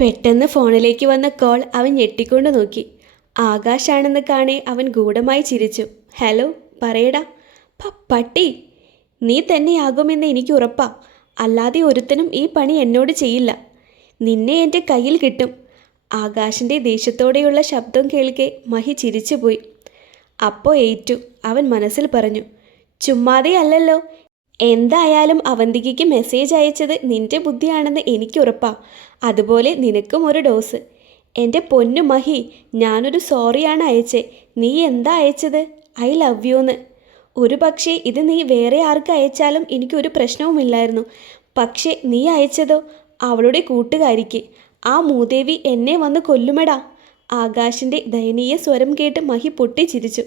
പെട്ടെന്ന് ഫോണിലേക്ക് വന്ന കോൾ അവൻ ഞെട്ടിക്കൊണ്ട് നോക്കി. ആകാശാണെന്ന് കാണേ അവൻ ഗൂഢമായി ചിരിച്ചു. ഹലോ പറയടാ. പട്ടി നീ തന്നെയാകുമെന്ന് എനിക്ക് ഉറപ്പാ. അല്ലാതെ ഒരുത്തനും ഈ പണി എന്നോട് ചെയ്യില്ല. നിന്നെ എന്റെ കയ്യിൽ കിട്ടും. ആകാശിന്റെ ദേഷ്യത്തോടെയുള്ള ശബ്ദം കേൾക്കെ മഹി ചിരിച്ചുപോയി. അപ്പോ ഏറ്റു. അവൻ മനസ്സിൽ പറഞ്ഞു ചുമ്മാതെ അല്ലല്ലോ. എന്തായാലും അവന്തികയ്ക്ക് മെസ്സേജ് അയച്ചത് നിന്റെ ബുദ്ധിയാണെന്ന് എനിക്ക് ഉറപ്പാ. അതുപോലെ നിനക്കും ഒരു ഡോസ് എന്റെ പൊന്നു മഹി ഞാനൊരു സോറിയാണ് അയച്ചേ. നീ എന്താ അയച്ചത്? ഐ ലവ് യുന്ന് ഒരു പക്ഷേ ഇത് നീ വേറെ ആർക്ക് അയച്ചാലും എനിക്കൊരു പ്രശ്നവുമില്ലായിരുന്നു പക്ഷേ നീ അയച്ചതോ? അവളുടെ കൂട്ടുകാരിക്ക്. ആ മൂദേവി എന്നെ വന്ന് കൊല്ലുമെടാ. ആകാശിന്റെ ദയനീയ സ്വരം കേട്ട് മഹി പൊട്ടിച്ചിരിച്ചു.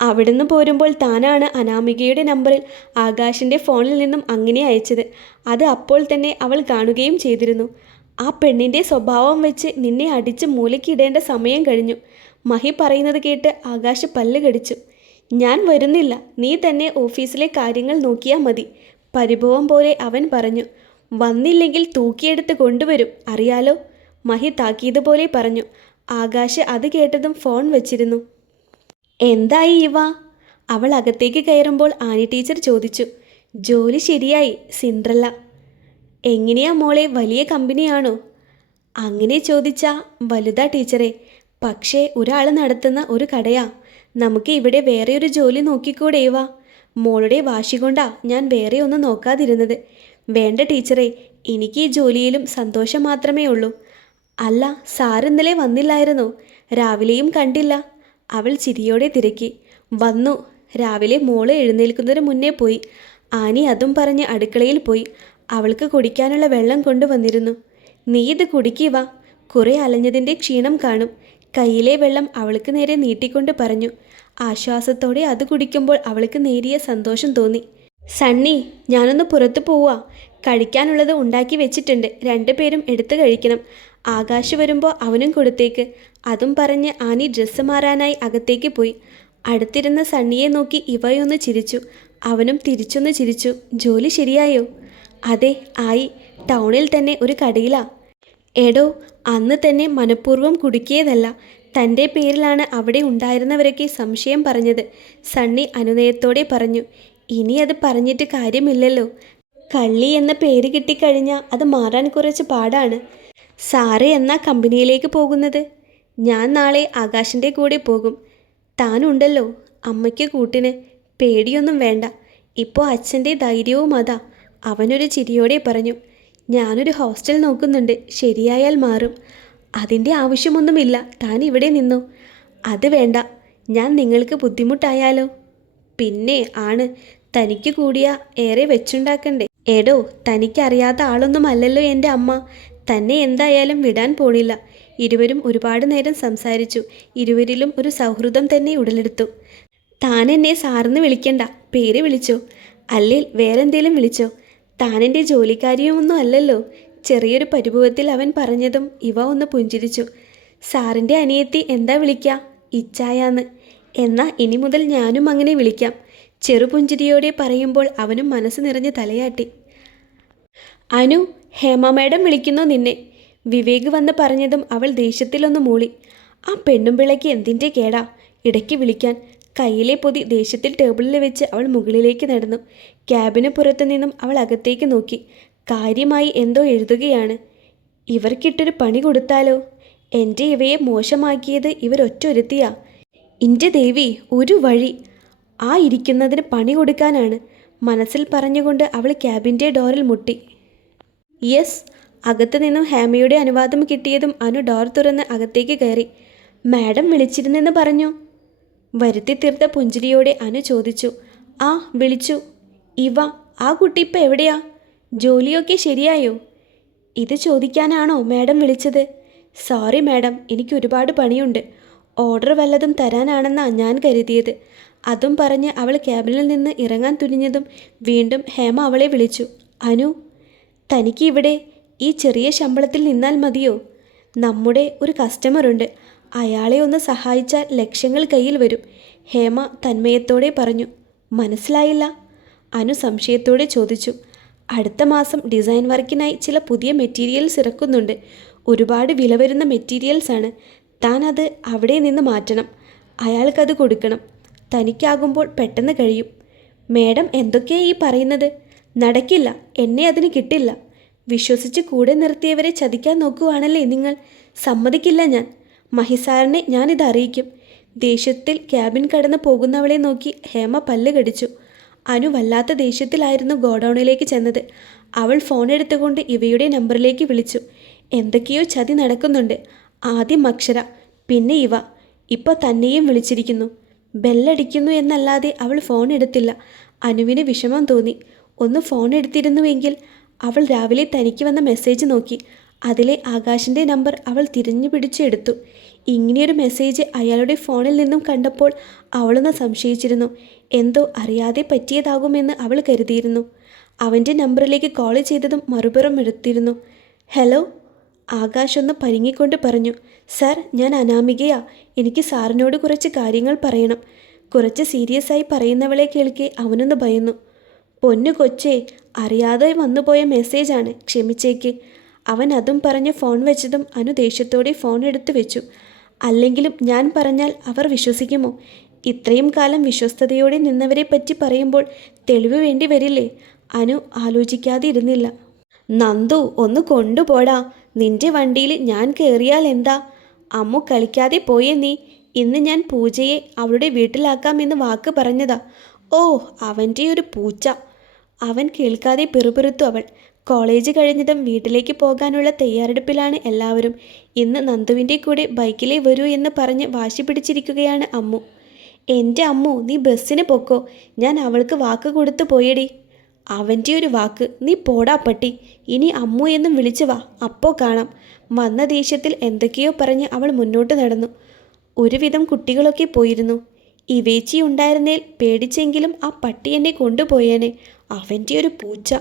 അവിടുന്ന് പോരുമ്പോൾ താനാണ് അനാമികയുടെ നമ്പറിൽ ആകാശിന്റെ ഫോണിൽ നിന്നും അങ്ങനെ അയച്ചത്. അത് അപ്പോൾ തന്നെ അവൾ കാണുകയും ചെയ്തിരുന്നു. ആ പെണ്ണിന്റെ സ്വഭാവം വെച്ച് നിന്നെ അടിച്ച് മൂലക്കിടേണ്ട സമയം കഴിഞ്ഞു. മഹി പറയുന്നത് കേട്ട് ആകാശ് പല്ല് കടിച്ചു. ഞാൻ വരുന്നില്ല. നീ തന്നെ ഓഫീസിലെ കാര്യങ്ങൾ നോക്കിയാൽ മതി. പരിഭവം പോലെ അവൻ പറഞ്ഞു. വന്നില്ലെങ്കിൽ തൂക്കിയെടുത്ത് കൊണ്ടുവരും. അറിയാലോ? മഹി താക്കീതുപോലെ പറഞ്ഞു. ആകാശ് അത് കേട്ടതും ഫോൺ വെച്ചിരുന്നു. എന്തായി ഇവ? അവൾ അകത്തേക്ക് കയറുമ്പോൾ ആനി ടീച്ചർ ചോദിച്ചു ജോലി ശരിയായി സിൻഡ്രല്ല. എങ്ങനെയാ മോളെ വലിയ കമ്പനിയാണോ? അങ്ങനെ ചോദിച്ചാ വലുതാ ടീച്ചറെ പക്ഷേ ഒരാൾ നടത്തുന്ന ഒരു കടയാ. നമുക്ക് ഇവിടെ വേറെ ഒരു ജോലി നോക്കിക്കൂടെ ഇവ? മോളുടെ വാശി കൊണ്ടാ ഞാൻ വേറെ ഒന്നും നോക്കാതിരുന്നത്. വേണ്ട ടീച്ചറെ എനിക്ക് ഈ ജോലിയിലും സന്തോഷം മാത്രമേ ഉള്ളൂ. അല്ല സാർ വന്നില്ലായിരുന്നു. രാവിലെയും കണ്ടില്ല. അവൾ ചിരിയോടെ തിരക്കി. വന്നു. രാവിലെ മോൾ എഴുന്നേൽക്കുന്നതിന് മുന്നേ പോയി. ആനി അതും പറഞ്ഞ് അടുക്കളയിൽ പോയി. അവൾക്ക് കുടിക്കാനുള്ള വെള്ളം കൊണ്ടുവന്നിരുന്നു. നീ ഇത് കുടിക്കുക കുറെ അലഞ്ഞതിന്റെ ക്ഷീണം കാണും. കയ്യിലെ വെള്ളം അവൾക്ക് നേരെ നീട്ടിക്കൊണ്ട് പറഞ്ഞു. ആശ്വാസത്തോടെ അത് കുടിക്കുമ്പോൾ അവൾക്ക് നേരിയ സന്തോഷം തോന്നി. സണ്ണി ഞാനൊന്ന് പുറത്തു പോവാ. കഴിക്കാനുള്ളത് ഉണ്ടാക്കി വെച്ചിട്ടുണ്ട്. രണ്ടുപേരും എടുത്തു കഴിക്കണം. ആകാശ് വരുമ്പോൾ അവനും കൊടുത്തേക്ക്. അതും പറഞ്ഞ് ആനി ഡ്രസ്സ് മാറാനായി അകത്തേക്ക് പോയി. അടുത്തിരുന്ന സണ്ണിയെ നോക്കി ഇവയൊന്ന് ചിരിച്ചു. അവനും തിരിച്ചൊന്ന് ചിരിച്ചു. ജോലി ശരിയായോ? അതെ ആയി. ടൗണിൽ തന്നെ ഒരു കടയിലാ. എടോ അന്ന് തന്നെ മനഃപൂർവം കുടുക്കിയതല്ല. തന്റെ പേരിലാണ് അവിടെ ഉണ്ടായിരുന്നവരൊക്കെ സംശയം പറഞ്ഞത് സണ്ണി അനുനയത്തോടെ പറഞ്ഞു. ഇനി അത് പറഞ്ഞിട്ട് കാര്യമില്ലല്ലോ. കള്ളി എന്ന പേര് കിട്ടിക്കഴിഞ്ഞാൽ അത് മാറാൻ കുറച്ച് പാടാണ്. സാറ് എന്നാ കമ്പനിയിലേക്ക് പോകുന്നത്? ഞാൻ നാളെ ആകാശിന്റെ കൂടെ പോകും. താനുണ്ടല്ലോ അമ്മയ്ക്ക് കൂട്ടിന്. പേടിയൊന്നും വേണ്ട. ഇപ്പോൾ അച്ഛന്റെ ധൈര്യവും അതാ. അവനൊരു ചിരിയോടെ പറഞ്ഞു ഞാനൊരു ഹോസ്റ്റൽ നോക്കുന്നുണ്ട്. ശരിയായാൽ മാറും. അതിന്റെ ആവശ്യമൊന്നുമില്ല. താൻ ഇവിടെ നിന്നു. അത് വേണ്ട. ഞാൻ നിങ്ങൾക്ക് ബുദ്ധിമുട്ടായാലോ? പിന്നെ ആണ്. തനിക്ക് കൂടിയ ഏറെ വെച്ചുണ്ടാക്കണ്ടേ? എടോ തനിക്കറിയാത്ത ആളൊന്നുമല്ലല്ലോ എന്റെ അമ്മ. തന്നെ എന്തായാലും വിടാൻ പോണില്ല. ഇരുവരും ഒരുപാട് നേരം സംസാരിച്ചു. ഇരുവരിലും ഒരു സൗഹൃദം തന്നെ ഉടലെടുത്തു. താൻ എന്നെ സാറിന്ന് വിളിക്കണ്ട. പേര് വിളിച്ചോ? അല്ലേൽ വേറെന്തേലും വിളിച്ചോ? താനെന്റെ ജോലിക്കാരിയൊന്നും അല്ലല്ലോ. ചെറിയൊരു പരിഭവത്തിൽ അവൻ പറഞ്ഞതും ഇവ ഒന്ന് പുഞ്ചിരിച്ചു. സാറിന്റെ അനിയത്തി എന്താ വിളിക്കുക ഇച്ചായാന്ന്. എന്നാ ഇനി മുതൽ ഞാനും അങ്ങനെ വിളിക്കാം. ചെറുപുഞ്ചിരിയോടെ പറയുമ്പോൾ അവനും മനസ്സ് നിറഞ്ഞ് തലയാട്ടി. അനു ഹേമ മാഡം വിളിക്കുന്നു നിന്നെ. വിവേക് വന്ന് പറഞ്ഞതും അവൾ ദേഷ്യത്തിലൊന്ന് മൂളി. ആ പെണ്ണും പിള്ളയ്ക്ക് എന്തിന്റെ കേടാ? ഇടയ്ക്ക് വിളിക്കാൻ. കയ്യിലെ പൊതി ദേഷ്യത്തിൽ ടേബിളിൽ വെച്ച് അവൾ മുകളിലേക്ക് നടന്നു. ക്യാബിന് പുറത്തു നിന്നും അവൾ അകത്തേക്ക് നോക്കി. കാര്യമായി എന്തോ എഴുതുകയാണ്. ഇവർക്കിട്ടൊരു പണി കൊടുത്താലോ? എന്റെ ഇവയെ മോശമാക്കിയത് ഇവരൊറ്റൊരുത്തിയാ. ഇന്റെ ദേവി ഒരു വഴി. ആ ഇരിക്കുന്നതിന് പണി കൊടുക്കാനാണ്. മനസ്സിൽ പറഞ്ഞുകൊണ്ട് അവൾ ക്യാബിന്റെ ഡോറിൽ മുട്ടി. യെസ് അകത്തു നിന്നും ഹേമയുടെ അനുവാദം കിട്ടിയതും അനു ഡോർ തുറന്ന് അകത്തേക്ക് കയറി. മാഡം വിളിച്ചിരുന്നെന്ന് പറഞ്ഞു. വരുത്തി തീർത്ത പുഞ്ചിരിയോടെ അനു ചോദിച്ചു. ആ വിളിച്ചു. ഇവ ആ കുട്ടി ഇപ്പം എവിടെയാ? ജോലിയൊക്കെ ശരിയായോ? ഇത് ചോദിക്കാനാണോ മാഡം വിളിച്ചത്? സോറി മാഡം എനിക്ക് ഒരുപാട് പണിയുണ്ട്. ഓർഡർ വല്ലതും തരാനാണെന്നാണ് ഞാൻ കരുതിയത്. അതും പറഞ്ഞ് അവൾ ക്യാബിനിൽ നിന്ന് ഇറങ്ങാൻ തുനിഞ്ഞതും വീണ്ടും ഹേമ അവളെ വിളിച്ചു. അനു തനിക്ക് ഇവിടെ ഈ ചെറിയ ശമ്പളത്തിൽ നിന്നാൽ മതിയോ? നമ്മുടെ ഒരു കസ്റ്റമറുണ്ട് അയാളെ ഒന്ന് സഹായിച്ചാൽ ലക്ഷങ്ങൾ കയ്യിൽ വരും. ഹേമ തന്മയത്തോടെ പറഞ്ഞു. മനസ്സിലായില്ല. അനു സംശയത്തോടെ ചോദിച്ചു. അടുത്ത മാസം ഡിസൈൻ വർക്കിനായി ചില പുതിയ മെറ്റീരിയൽസ് ഇറക്കുന്നുണ്ട്. ഒരുപാട് വില വരുന്ന മെറ്റീരിയൽസ് ആണ്. താൻ അത് അവിടെ നിന്ന് മാറ്റണം. അയാൾക്കത് കൊടുക്കണം. തനിക്കാകുമ്പോൾ പെട്ടെന്ന് കഴിയും. മേഡം എന്തൊക്കെയാണ് ഈ പറയുന്നത്? നടക്കില്ല. എന്നെ അതിന് കിട്ടില്ല. വിശ്വസിച്ച് കൂടെ നിർത്തിയവരെ ചതിക്കാൻ നോക്കുവാണല്ലേ നിങ്ങൾ. സമ്മതിക്കില്ല ഞാൻ. മഹിസാറിനെ ഞാനിത് അറിയിക്കും. ദേഷ്യത്തിൽ ക്യാബിൻ കടന്ന് പോകുന്നവളെ നോക്കി ഹേമ പല്ല് കടിച്ചു. അനു വല്ലാത്ത ദേഷ്യത്തിലായിരുന്നു ഗോഡൗണിലേക്ക് ചെന്നത്. അവൾ ഫോൺ എടുത്തുകൊണ്ട് ഇവയുടെ നമ്പറിലേക്ക് വിളിച്ചു. എന്തൊക്കെയോ ചതി നടക്കുന്നുണ്ട്. ആദ്യം അക്ഷര പിന്നെ ഇവ. ഇപ്പോൾ തന്നെയും വിളിച്ചിരിക്കുന്നു. ബെല്ലടിക്കുന്നു എന്നല്ലാതെ അവൾ ഫോൺ എടുത്തില്ല. അനുവിന് വിഷമം തോന്നി. ഒന്ന് ഫോൺ എടുത്തിരുന്നുവെങ്കിൽ അവൾ രാവിലെ തനിക്ക് വന്ന മെസ്സേജ് നോക്കി. അതിലെ ആകാശിന്റെ നമ്പർ അവൾ തിരിഞ്ഞു പിടിച്ചെടുത്തു ഇങ്ങനെയൊരു മെസ്സേജ് അയാളുടെ ഫോണിൽ നിന്നും കണ്ടപ്പോൾ അവളൊന്ന് സംശയിച്ചിരുന്നു. എന്തോ അറിയാതെ പറ്റിയതാകുമെന്ന് അവൾ കരുതിയിരുന്നു. അവന്റെ നമ്പറിലേക്ക് കോൾ ചെയ്തതും മറുപുറം എടുത്തിരുന്നു. ഹലോ ആകാശ് ഒന്ന് പരിങ്ങിക്കൊണ്ട് പറഞ്ഞു. സർ ഞാൻ അനാമികയാ. എനിക്ക് സാറിനോട് കുറച്ച് കാര്യങ്ങൾ പറയണം. കുറച്ച് സീരിയസ് ആയി പറയുന്നവളെ കേൾക്കെ അവനൊന്ന് ഭയന്നു. പൊന്നു കൊച്ചേ അറിയാതെ വന്നുപോയ മെസ്സേജാണ്. ക്ഷമിച്ചേക്ക്. അവൻ അതും പറഞ്ഞ് ഫോൺ വെച്ചതും അനു ദേഷ്യത്തോടെ ഫോൺ എടുത്തു വെച്ചു. അല്ലെങ്കിലും ഞാൻ പറഞ്ഞാൽ അവർ വിശ്വസിക്കുമോ? ഇത്രയും കാലം വിശ്വസ്തയോടെ നിന്നവരെ പറ്റി പറയുമ്പോൾ തെളിവ് വേണ്ടി വരില്ലേ? അനു ആലോചിക്കാതെ ഇരുന്നില്ല. നന്ദു ഒന്ന് കൊണ്ടുപോടാ. നിന്റെ വണ്ടിയിൽ ഞാൻ കയറിയാൽ എന്താ? അമ്മു കളിക്കാതെ പോയേ നീ. ഇന്ന് ഞാൻ പൂജയെ അവളുടെ വീട്ടിലാക്കാമെന്ന് വാക്ക് പറഞ്ഞതാ. ഓ അവന്റെ ഒരു പൂച്ച. അവൻ കേൾക്കാതെ പിറുപിറുത്തു അവൾ. കോളേജ് കഴിഞ്ഞതും വീട്ടിലേക്ക് പോകാനുള്ള തയ്യാറെടുപ്പിലാണ് എല്ലാവരും. ഇന്ന് നന്ദുവിന്റെ കൂടെ ബൈക്കിലേ വരൂ എന്ന് പറഞ്ഞ് വാശി പിടിച്ചിരിക്കുകയാണ് അമ്മു. എന്റെ അമ്മു നീ ബസ്സിന് പൊക്കോ. ഞാൻ അവൾക്ക് വാക്ക് കൊടുത്തു പോയടി. അവന്റെ ഒരു വാക്ക്? നീ പോടാ പട്ടി. ഇനി അമ്മു എന്നും വിളിച്ചു വാ. അപ്പോൾ കാണാം. വന്ന ദേഷ്യത്തിൽ എന്തൊക്കെയോ പറഞ്ഞ് അവൾ മുന്നോട്ട് നടന്നു. ഒരുവിധം കുട്ടികളൊക്കെ പോയിരുന്നു. ഇവേച്ചി ഉണ്ടായിരുന്നേൽ പേടിച്ചെങ്കിലും ആ പട്ടി എന്നെ കൊണ്ടുപോയേനെ. അവന്റെ ഒരു പൂച്ച.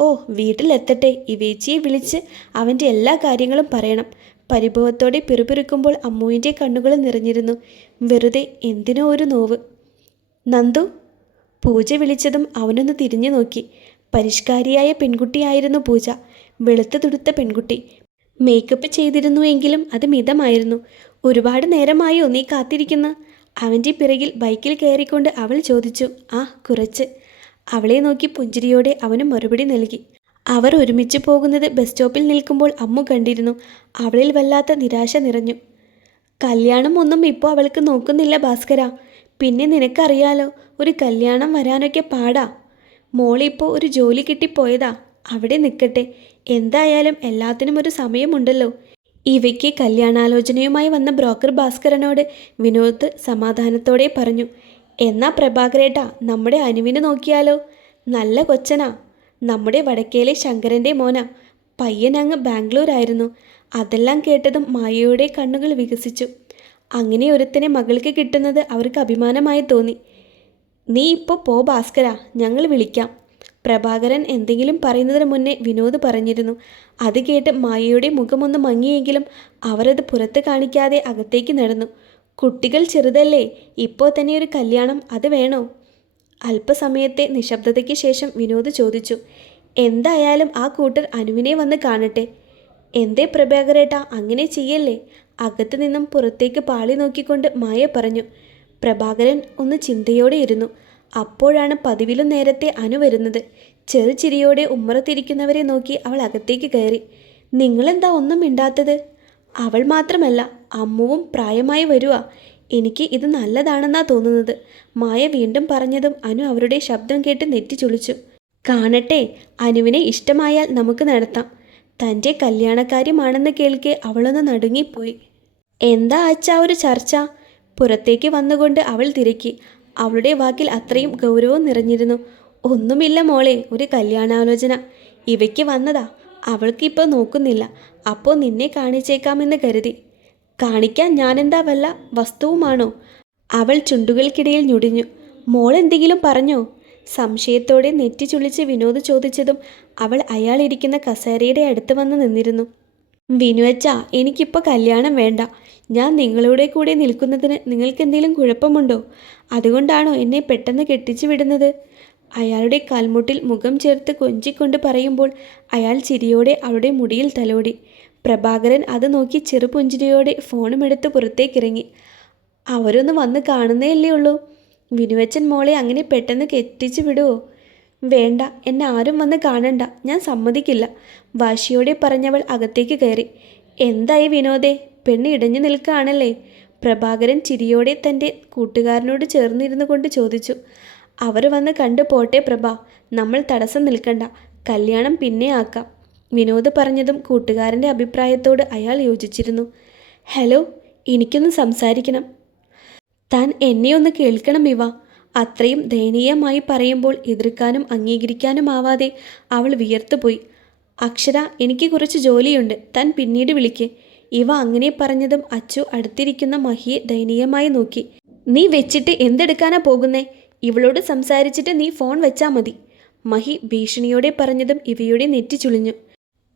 ഓ വീട്ടിലെത്തട്ടെ. ഇവേച്ചിയെ വിളിച്ച് അവന്റെ എല്ലാ കാര്യങ്ങളും പറയണം. പരിഭവത്തോടെ പിറുപിറുക്കുമ്പോൾ അമ്മുവിന്റെ കണ്ണുകൾ നിറഞ്ഞിരുന്നു. വെറുതെ എന്തിനോ ഒരു നോവ്. നന്ദു പൂജ വിളിച്ചതും അവനൊന്ന് തിരിഞ്ഞു നോക്കി. പരിഷ്കാരിയായ പെൺകുട്ടിയായിരുന്നു പൂജ. വെളുത്തു തുടുത്ത പെൺകുട്ടി. മേക്കപ്പ് ചെയ്തിരുന്നുവെങ്കിലും അത് മിതമായിരുന്നു. ഒരുപാട് നേരമായോ നീ കാത്തിരിക്കുന്ന? അവന്റെ പിറകിൽ ബൈക്കിൽ കയറിക്കൊണ്ട് അവൾ ചോദിച്ചു ആ കുറച്ച്. അവളെ നോക്കി പുഞ്ചിരിയോടെ അവന് മറുപടി നൽകി. അവർ ഒരുമിച്ച് പോകുന്നത് ബസ് സ്റ്റോപ്പിൽ നിൽക്കുമ്പോൾ അമ്മു കണ്ടിരുന്നു അവളിൽ വല്ലാത്ത നിരാശ നിറഞ്ഞു. കല്യാണം ഒന്നും ഇപ്പോൾ അവൾക്ക് നോക്കുന്നില്ല ഭാസ്കര. പിന്നെ നിനക്കറിയാലോ ഒരു കല്യാണം വരാനൊക്കെ പാടാ. മോളിപ്പോൾ ഒരു ജോലി കിട്ടിപ്പോയതാ. അവിടെ നിൽക്കട്ടെ എന്തായാലും എല്ലാത്തിനും ഒരു സമയമുണ്ടല്ലോ. ഇവയ്ക്ക് കല്യാണാലോചനയുമായി വന്ന ബ്രോക്കർ ഭാസ്കരനോട് വിനോദ് സമാധാനത്തോടെ പറഞ്ഞു എന്നാ പ്രഭാകരേട്ടാ നമ്മുടെ അനുവിന് നോക്കിയാലോ? നല്ല കൊച്ചനാ. നമ്മുടെ വടക്കേലെ ശങ്കരന്റെ മോന. പയ്യനങ്ങ് ബാംഗ്ലൂരായിരുന്നു. അതെല്ലാം കേട്ടതും മായയുടെ കണ്ണുകൾ വികസിച്ചു. അങ്ങനെ ഒരുത്തനെ മകൾക്ക് കിട്ടുന്നത് അവർക്ക് അഭിമാനമായി തോന്നി. നീ ഇപ്പോൾ പോ ഭാസ്കര ഞങ്ങൾ വിളിക്കാം. പ്രഭാകരൻ എന്തെങ്കിലും പറയുന്നതിന് മുന്നേ വിനോദ് പറഞ്ഞിരുന്നു. അത് കേട്ട് മായയുടെ മുഖമൊന്ന് മങ്ങിയെങ്കിലും അവരത് പുറത്ത് കാണിക്കാതെ അകത്തേക്ക് നടന്നു. കുട്ടികൾ ചെറുതല്ലേ ഇപ്പോൾ തന്നെ ഒരു കല്യാണം അത് വേണോ? അല്പസമയത്തെ നിശബ്ദതയ്ക്ക് ശേഷം വിനോദ് ചോദിച്ചു. എന്തായാലും ആ കൂട്ടർ അനുവിനെ വന്ന് കാണട്ടെ. എന്തേ പ്രഭാകരേട്ടാ അങ്ങനെ ചെയ്യല്ലേ? അകത്തു നിന്നും പുറത്തേക്ക് പാളി നോക്കിക്കൊണ്ട് മായ പറഞ്ഞു. പ്രഭാകരൻ ഒന്ന് ചിന്തയോടെ ഇരുന്നു. അപ്പോഴാണ് പതിവിലും നേരത്തെ അനു വരുന്നത്. ചെറുചിരിയോടെ ഉമ്മറത്തിരിക്കുന്നവരെ നോക്കി അവൾ അകത്തേക്ക് കയറി. നിങ്ങളെന്താ ഒന്നും മിണ്ടാത്തത്? അവൾ മാത്രമല്ല അമ്മുവും പ്രായമായി വരുക എനിക്ക് ഇത് നല്ലതാണെന്നാ തോന്നുന്നത്. മായ വീണ്ടും പറഞ്ഞതും അനു അവരുടെ ശബ്ദം കേട്ട് നെറ്റി ചുളിച്ചു. കാണട്ടെ അനുവിനെ ഇഷ്ടമായാൽ നമുക്ക് നടത്താം. തന്റെ കല്യാണക്കാര്യമാണെന്ന് കേൾക്കെ അവളൊന്ന് നടുങ്ങിപ്പോയി. എന്താ അച്ഛാ ഒരു ചർച്ച? പുറത്തേക്ക് വന്നുകൊണ്ട് അവൾ തിരക്കി. അവളുടെ വാക്കിൽ അത്രയും ഗൗരവം നിറഞ്ഞിരുന്നു. ഒന്നുമില്ല മോളെ ഒരു കല്യാണാലോചന. ഇവയ്ക്ക് വന്നതാ. അവൾക്കിപ്പോൾ നോക്കുന്നില്ല. അപ്പോൾ നിന്നെ കാണിച്ചേക്കാമെന്ന് കരുതി. കാണിക്കാൻ ഞാനെന്താ വല്ല വസ്തുവുമാണോ? അവൾ ചുണ്ടുകൾക്കിടയിൽ ഞൊടിഞ്ഞു. മോൾ എന്തെങ്കിലും പറഞ്ഞോ? സംശയത്തോടെ നെറ്റി ചുളിച്ച് വിനോദ് ചോദിച്ചതും അവൾ അയാളിരിക്കുന്ന കസേരയുടെ അടുത്ത് വന്ന് നിന്നിരുന്നു. വിനുവച്ച എനിക്കിപ്പോൾ കല്യാണം വേണ്ട. ഞാൻ നിങ്ങളുടെ കൂടെ നിൽക്കുന്നതിന് നിങ്ങൾക്ക് എന്തെങ്കിലും കുഴപ്പമുണ്ടോ? അതുകൊണ്ടാണോ എന്നെ പെട്ടെന്ന് കെട്ടിച്ചു വിടുന്നത്? അയാളുടെ കാൽമുട്ടിൽ മുഖം ചേർത്ത് കൊഞ്ചിക്കൊണ്ട് പറയുമ്പോൾ അയാൾ ചിരിയോടെ അവളുടെ മുടിയിൽ തലോടി. പ്രഭാകരൻ അത് നോക്കി ചെറുപുഞ്ചിരിയോടെ ഫോണും എടുത്ത് പുറത്തേക്കിറങ്ങി. അവരൊന്ന് വന്ന് കാണുന്നേ ഉള്ളൂ. വിനുവച്ചൻ മോളെ അങ്ങനെ പെട്ടെന്ന് കെട്ടിച്ചു വിടുവോ? വേണ്ട എന്നെ ആരും വന്ന് കാണണ്ട. ഞാൻ സമ്മതിക്കില്ല. വാശിയോടെ പറഞ്ഞവൾ അകത്തേക്ക് കയറി. എന്തായി വിനോദേ? പെണ്ണ് ഇടഞ്ഞു നിൽക്കുകയാണല്ലേ? പ്രഭാകരൻ ചിരിയോടെ തന്റെ കൂട്ടുകാരനോട് ചേർന്നിരുന്നു കൊണ്ട് ചോദിച്ചു. അവർ വന്ന് കണ്ടു പോട്ടെ പ്രഭ. നമ്മൾ തടസ്സം നിൽക്കണ്ട. കല്യാണം പിന്നെ ആക്കാം. വിനോദ് പറഞ്ഞതും കൂട്ടുകാരന്റെ അഭിപ്രായത്തോട് അയാൾ യോജിച്ചിരുന്നു. ഹലോ എനിക്കൊന്ന് സംസാരിക്കണം. താൻ എന്നെ ഒന്ന് കേൾക്കണം ഇവ അത്രയും ദയനീയമായി പറയുമ്പോൾ എതിർക്കാനും അംഗീകരിക്കാനും ആവാതെ അവൾ വിയർത്തുപോയി. അക്ഷര എനിക്ക് കുറച്ച് ജോലിയുണ്ട്. താൻ പിന്നീട് വിളിക്ക്. ഇവ അങ്ങനെ പറഞ്ഞതും അച്ചു അടുത്തിരിക്കുന്ന മഹിയെ ദയനീയമായി നോക്കി. നീ വെച്ചിട്ട് എന്തെടുക്കാനാ പോകുന്നേ? ഇവളോട് സംസാരിച്ചിട്ട് നീ ഫോൺ വെച്ചാ മതി. മഹി ഭീഷണിയോടെ പറഞ്ഞതും ഇവയുടെ നെറ്റി ചുളിഞ്ഞു.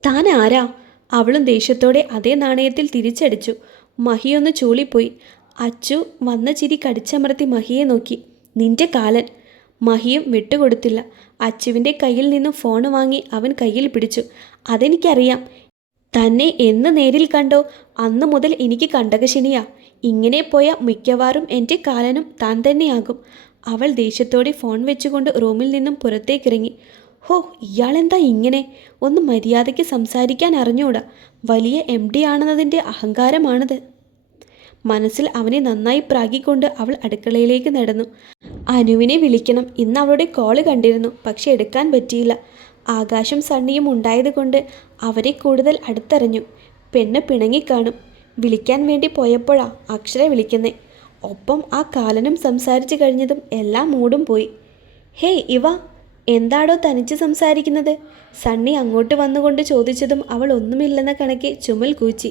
താൻ ആരാ? അവളും ദേഷ്യത്തോടെ അതേ നാണയത്തിൽ തിരിച്ചടിച്ചു. മഹിയൊന്ന് ചൂളിപ്പോയി. അച്ചു വന്ന ചിരി കടിച്ചമർത്തി മഹിയെ നോക്കി. നിന്റെ കാലൻ. മഹിയും വിട്ടുകൊടുത്തില്ല. അച്ചുവിന്റെ കയ്യിൽ നിന്നും ഫോൺ വാങ്ങി അവൻ കയ്യിൽ പിടിച്ചു. അതെനിക്കറിയാം. തന്നെ എന്ന് നേരിൽ കണ്ടോ? അന്ന് മുതൽ എനിക്ക് കണ്ടകശനിയാ. ഇങ്ങനെ പോയ മിക്കവാറും എന്റെ കാലനും താൻ തന്നെയാകും. അവൾ ദേഷ്യത്തോടെ ഫോൺ വെച്ചുകൊണ്ട് റൂമിൽ നിന്നും പുറത്തേക്കിറങ്ങി. ഹോ ഇയാളെന്താ ഇങ്ങനെ? ഒന്ന് മര്യാദയ്ക്ക് സംസാരിക്കാൻ അറിഞ്ഞൂടാ. വലിയ എം ഡി ആണെന്നതിന്റെ അഹങ്കാരമാണത്. മനസ്സിൽ അവനെ നന്നായി പ്രാഗിക്കൊണ്ട് അവൾ അടുക്കളയിലേക്ക് നടന്നു. അനുവിനെ വിളിക്കണം. ഇന്ന് അവളുടെ കോൾ കണ്ടിരുന്നു. പക്ഷെ എടുക്കാൻ പറ്റിയില്ല. ആകാശം സണ്ണിയും ഉണ്ടായതുകൊണ്ട് അവരെ കൂടുതൽ അടുത്തറിഞ്ഞു. പെണ്ണ് പിണങ്ങിക്കാണും വിളിക്കാൻ വേണ്ടി പോയപ്പോഴാ അക്ഷര വിളിക്കുന്നേ. ഒപ്പം ആ കാലനും സംസാരിച്ചു കഴിഞ്ഞതും എല്ലാം മൂടും പോയി. ഹേയ് ഇവ എന്താടോ തനിച്ച് സംസാരിക്കുന്നത്? സണ്ണി അങ്ങോട്ട് വന്നുകൊണ്ട് ചോദിച്ചതും അവൾ ഒന്നുമില്ലെന്ന കണക്കെ ചുമൽ കൂച്ചി.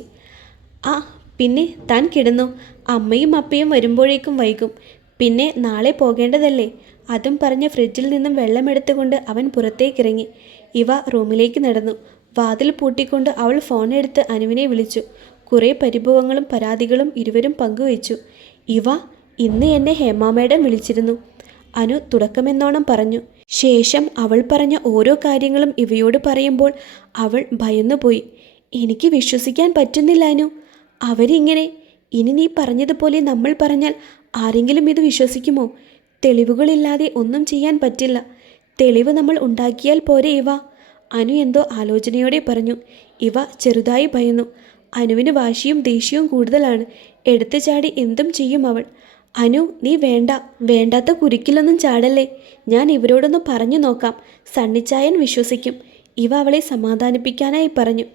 ആ പിന്നെ താൻ കിടന്നു. അമ്മയും അപ്പയും വരുമ്പോഴേക്കും വൈകും. പിന്നെ നാളെ പോകേണ്ടതല്ലേ? അതും പറഞ്ഞ് ഫ്രിഡ്ജിൽ നിന്നും വെള്ളമെടുത്തുകൊണ്ട് അവൻ പുറത്തേക്കിറങ്ങി. ഇവ റൂമിലേക്ക് നടന്നു. വാതിൽ പൂട്ടിക്കൊണ്ട് അവൾ ഫോണെടുത്ത് അനുവിനെ വിളിച്ചു. കുറേ പരിഭവങ്ങളും പരാതികളും ഇരുവരും പങ്കുവച്ചു. ഇവ ഇന്ന് എന്നെ ഹേമ മേഡം വിളിച്ചിരുന്നു. അനു തുടക്കമെന്നോണം പറഞ്ഞു. ശേഷം അവൾ പറഞ്ഞ ഓരോ കാര്യങ്ങളും ഇവയോട് പറയുമ്പോൾ അവൾ ഭയന്നുപോയി. എനിക്ക് വിശ്വസിക്കാൻ പറ്റുന്നില്ല അനു. അവരിങ്ങനെ ഇനി നീ പറഞ്ഞതുപോലെ നമ്മൾ പറഞ്ഞാൽ ആരെങ്കിലും ഇത് വിശ്വസിക്കുമോ? തെളിവുകളില്ലാതെ ഒന്നും ചെയ്യാൻ പറ്റില്ല. തെളിവ് നമ്മൾ ഉണ്ടാക്കിയാൽ പോരെ ഇവ. അനു എന്തോ ആലോചനയോടെ പറഞ്ഞു. ഇവ ചെറുതായി ഭയന്നു. അനുവിന് വാശിയും ദേഷ്യവും കൂടുതലാണ്. എടുത്തു ചാടി എന്തും ചെയ്യും അവൾ. അനു നീ വേണ്ട. വേണ്ടാത്ത കുരുക്കിലൊന്നും ചാടല്ലേ. ഞാൻ ഇവരോടൊന്ന് പറഞ്ഞു നോക്കാം. സണ്ണിച്ചായൻ വിശ്വസിക്കും. ഇവ അവളെ സമാധാനിപ്പിക്കാനായി പറഞ്ഞു.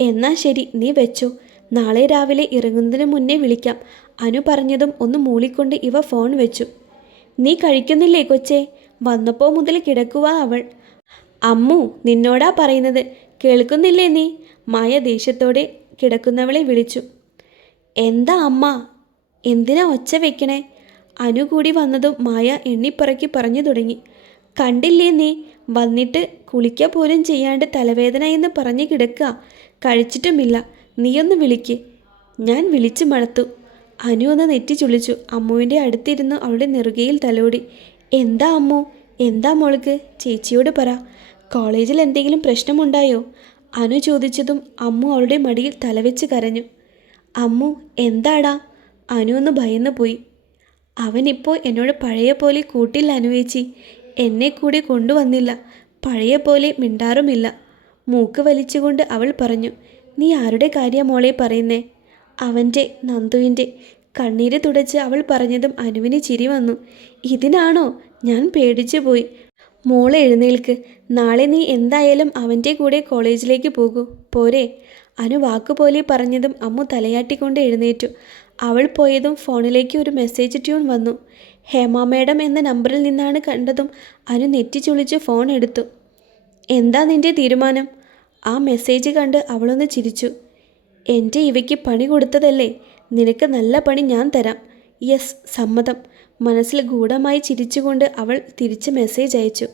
എന്നാ ശരി നീ വെച്ചോ. നാളെ രാവിലെ ഇറങ്ങുന്നതിന് മുന്നേ വിളിക്കാം. അനു പറഞ്ഞതും ഒന്ന് മൂളിക്കൊണ്ട് ഇവ ഫോൺ വെച്ചു. നീ കഴിക്കുന്നില്ലേ കൊച്ചേ? വന്നപ്പോൾ മുതൽ കിടക്കുക അവൾ. അമ്മു നിന്നോടാ പറയുന്നത്. കേൾക്കുന്നില്ലേ നീ? മായ ദേഷ്യത്തോടെ കിടക്കുന്നവളെ വിളിച്ചു. എന്താ അമ്മ? എന്തിനാ ഒച്ച വെക്കണേ? അനു കൂടി വന്നതും മായ എണ്ണിപ്പറക്കി പറഞ്ഞു തുടങ്ങി. കണ്ടില്ലേ നീ? വന്നിട്ട് കുളിക്ക പോലും ചെയ്യാണ്ട് തലവേദന എന്ന് പറഞ്ഞു കിടക്കുക കഴിച്ചിട്ടുമില്ല. നീയൊന്ന് വിളിക്ക്. ഞാൻ വിളിച്ചു മണത്തു അനു ഒന്ന് നെറ്റി ചുളിച്ചു. അമ്മുവിന്റെ അടുത്തിരുന്ന് അവളുടെ നെറുകയിൽ തലോടി. എന്താ അമ്മു? എന്താ മോൾക്ക്? ചേച്ചിയോട് പറ. കോളേജിൽ എന്തെങ്കിലും പ്രശ്നമുണ്ടായോ? അനു ചോദിച്ചതും അമ്മു അവളുടെ മടിയിൽ തലവെച്ച് കരഞ്ഞു. അമ്മു എന്താടാ? അനു ഒന്ന് ഭയന്നു പോയി. അവനിപ്പോൾ എന്നോട് പഴയ പോലെ കൂട്ടില്ല അനുവേച്ചി എന്നെ കൂടി കൊണ്ടുവന്നില്ല. പഴയ പോലെ മിണ്ടാറുമില്ല. മൂക്ക് വലിച്ചുകൊണ്ട് അവൾ പറഞ്ഞു. നീ ആരുടെ കാര്യം മോളെ പറയുന്നേ? അവന്റെ നന്ദുവിന്റെ കണ്ണീര് തുടച്ച് അവൾ പറഞ്ഞതും അനുവിന് ചിരി വന്നു. ഇതിനാണോ ഞാൻ പേടിച്ചു പോയി? മോളെ എഴുന്നേൽക്ക്. നാളെ നീ എന്തായാലും അവന്റെ കൂടെ കോളേജിലേക്ക് പോകൂ. പോരെ. അനു വാക്കുപോലെ പറഞ്ഞതും അമ്മു തലയാട്ടിക്കൊണ്ട് എഴുന്നേറ്റു. അവൾ പോയതും ഫോണിലേക്ക് ഒരു മെസ്സേജ് ട്യൂൺ വന്നു. ഹേമ മേഡം എന്ന നമ്പറിൽ നിന്നാണ് കണ്ടതും അനു നെറ്റി ചുളിച്ച് ഫോൺ എടുത്തു. എന്താ നിന്റെ തീരുമാനം? ആ മെസ്സേജ് കണ്ട് അവളൊന്ന് ചിരിച്ചു. എന്റെ ഇവയ്ക്ക് പണി കൊടുത്തതല്ലേ? നിനക്ക് നല്ല പണി ഞാൻ തരാം. യെസ് സമ്മതം. മനസ്സിൽ ഗൂഢമായി ചിരിച്ചുകൊണ്ട് അവൾ തിരിച്ച് മെസ്സേജ് അയച്ചു.